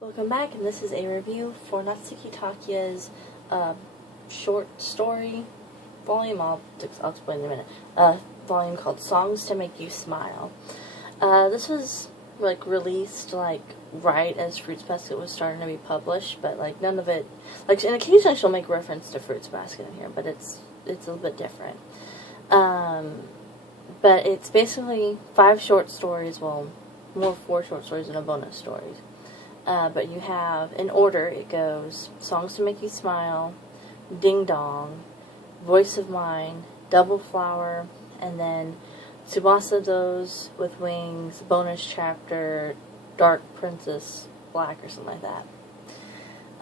Welcome back, and this is a review for Natsuki Takiya's short story volume. I'll explain in a minute. Volume called "Songs to Make You Smile." This was released right as Fruits Basket was starting to be published, but none of it and occasionally she'll make reference to Fruits Basket in here, but it's a little bit different. But it's basically 5 short stories. Well, more 4 short stories and a bonus story. But you have, in order, it goes Songs to Make You Smile, Ding Dong, Voice of Mine, Double Flower, and then Tsubasa Those with Wings, bonus chapter, Dark Princess Black, or something like that.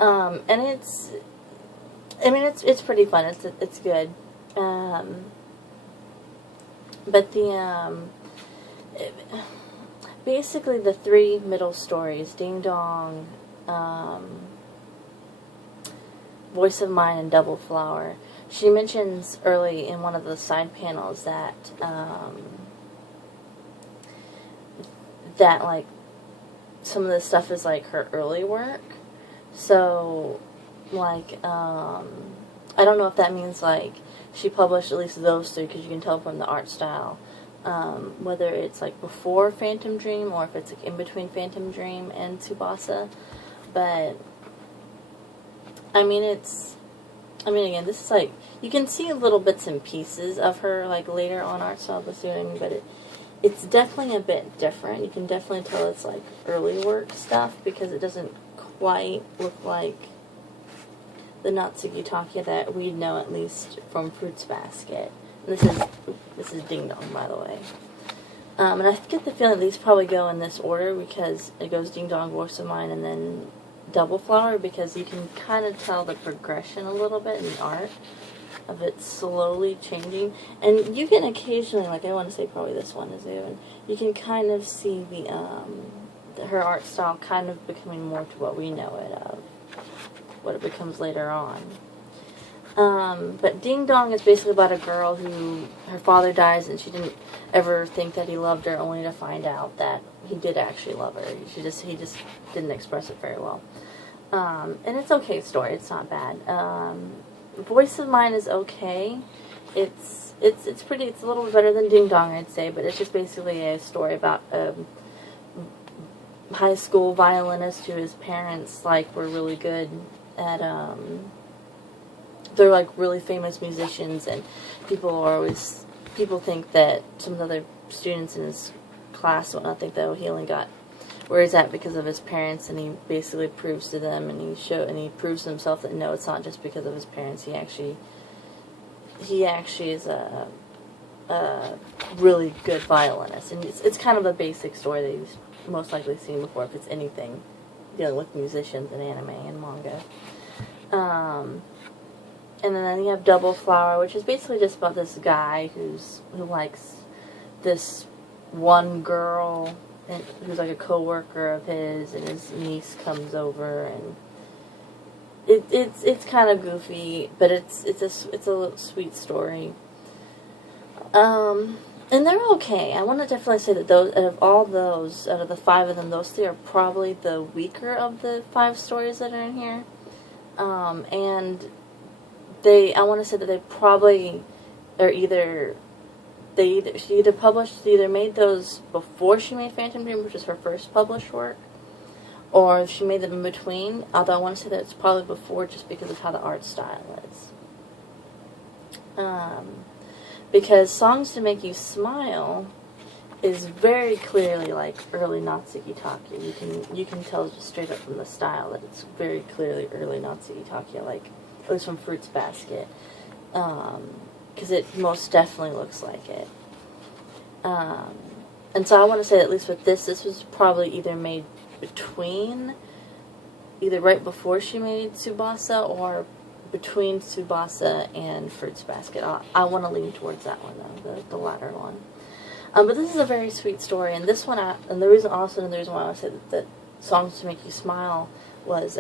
And it's pretty fun. It's good. But basically, the 3 middle stories, Ding Dong, Voice of Mine, and Double Flower, she mentions early in one of the side panels that, some of this stuff is, her early work. So, I don't know if that means, she published at least those 3, because you can tell from the art style. Whether it's before Phantom Dream or if it's in between Phantom Dream and Tsubasa. But again, this is you can see little bits and pieces of her later on art style, but it's definitely a bit different. You can definitely tell it's early work stuff, because it doesn't quite look like the Natsuki Takiya that we know, at least from Fruits Basket. This is Ding Dong, by the way. And I get the feeling these probably go in this order, because it goes Ding Dong, Voice of Mine, and then Double Flower, because you can kind of tell the progression a little bit in the art of it slowly changing. And you can occasionally, I want to say probably this one is even, you can kind of see her art style kind of becoming more to what we know it of, what it becomes later on. But Ding Dong is basically about a girl who, her father dies, and she didn't ever think that he loved her, only to find out that he did actually love her. He just didn't express it very well. And it's okay story. It's not bad. Voice of Mine is okay. It's a little bit better than Ding Dong, I'd say, but it's just basically a story about a high school violinist whose parents were really good at they're really famous musicians, and people think that some of the other students in his class and whatnot think that he only got where he's at because of his parents, and he basically proves to them, and he proves to himself that no, it's not just because of his parents. He actually is a really good violinist, and it's kind of a basic story that you've most likely seen before if it's anything dealing with musicians and anime and manga. And then you have Double Flower, which is basically just about this guy who likes this one girl, and who's a co-worker of his, and his niece comes over, and it's kind of goofy, but it's a little sweet story. And they're okay. I want to definitely say that out of the 5 of them, those 3 are probably the weaker of the 5 stories that are in here. And I want to say that they probably are she either made those before she made Phantom Dream, which is her first published work, or she made them in between, although I want to say that it's probably before, just because of how the art style is. Because Songs to Make You Smile is very clearly early Natsuki Takiya. You can tell just straight up from the style that it's very clearly early Natsuki Takiya, at least from Fruits Basket, because it most definitely looks like it. And so I want to say that at least with this was probably either made either right before she made Tsubasa, or between Tsubasa and Fruits Basket. I want to lean towards that one, though, the latter one. But this is a very sweet story, and this one, the reason why I said that Songs to Make You Smile was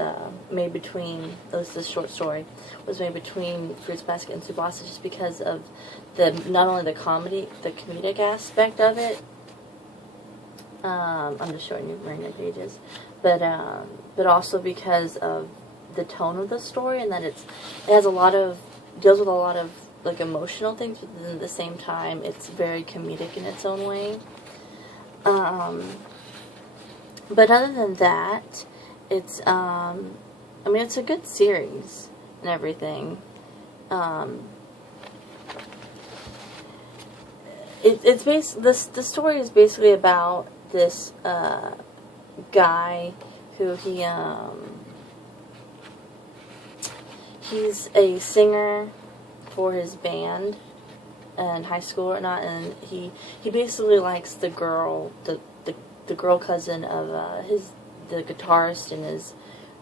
made between, at least this short story, was made between Fruits Basket and Tsubasa, just because of not only the comedic aspect of it, I'm just showing you random pages, but also because of the tone of the story, and that it has a lot of, deals with a lot of like emotional things, but then at the same time it's very comedic in its own way. But other than that, it's I mean, it's a good series and everything. It's the story is basically about this guy who he's a singer for his band in high school or not, and he basically likes the girl, the girl cousin of the guitarist in his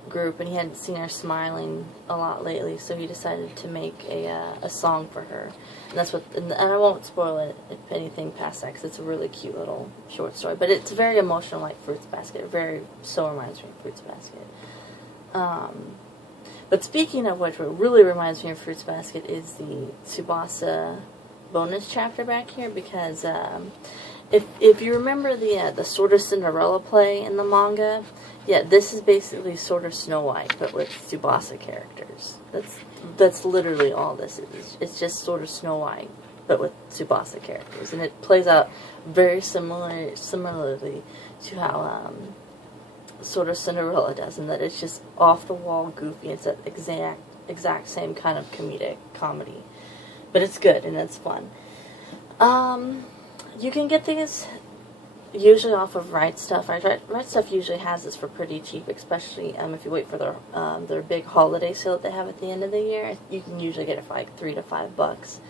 group, and he hadn't seen her smiling a lot lately, so he decided to make a song for her. And that's what, and I won't spoil it if anything past that, because it's a really cute little short story, but it's very emotional, like Fruits Basket. It so reminds me of Fruits Basket. But speaking of which, what really reminds me of Fruits Basket is the Tsubasa bonus chapter back here, because if you remember the Sword of Cinderella play in the manga, yeah, this is basically sort of Snow White, but with Tsubasa characters. That's literally all this is. It's just sort of Snow White, but with Tsubasa characters, and it plays out very similarly to how sort of Cinderella does, in that it's just off the wall, goofy. It's that exact same kind of comedy, but it's good and it's fun. You can get these usually off of Right Stuff. Right Stuff usually has this for pretty cheap, especially if you wait for their big holiday sale that they have at the end of the year. You can usually get it for like $3 to $5.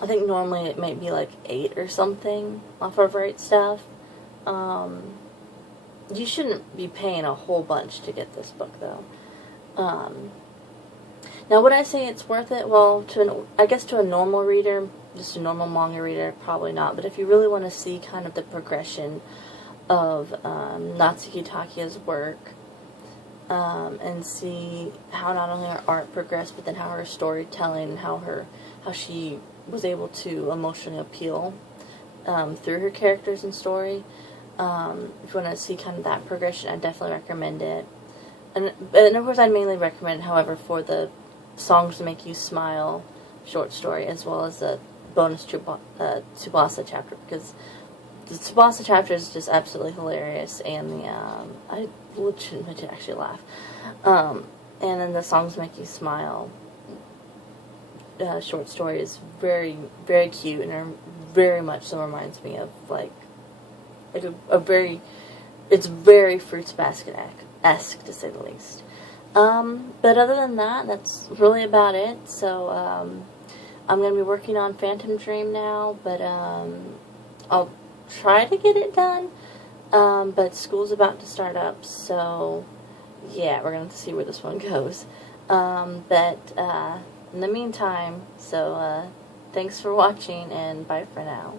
I think normally it might be like $8 or something off of Right Stuff. You shouldn't be paying a whole bunch to get this book, though. Now, would I say it's worth it? Well, I guess to a normal reader, just a normal manga reader, probably not. But if you really want to see kind of the progression of Natsuki Takiya's work, and see how not only her art progressed, but then how her storytelling, and how she was able to emotionally appeal through her characters and story. If you want to see kind of that progression, I definitely recommend it. And of course, I'd mainly recommend, however, for the Songs to Make You Smile short story, as well as the bonus Tsubasa chapter, because the Tsubasa chapter is just absolutely hilarious, and I legitimately actually laugh. And then the Songs Make You Smile short story is very, very cute, and very much so reminds me of like it's very Fruits Basket-esque, to say the least. But other than that, that's really about it. So, I'm going to be working on Phantom Dream now, but, I'll try to get it done. But school's about to start up, so, yeah, we're going to see where this one goes. But, in the meantime, so, thanks for watching, and bye for now.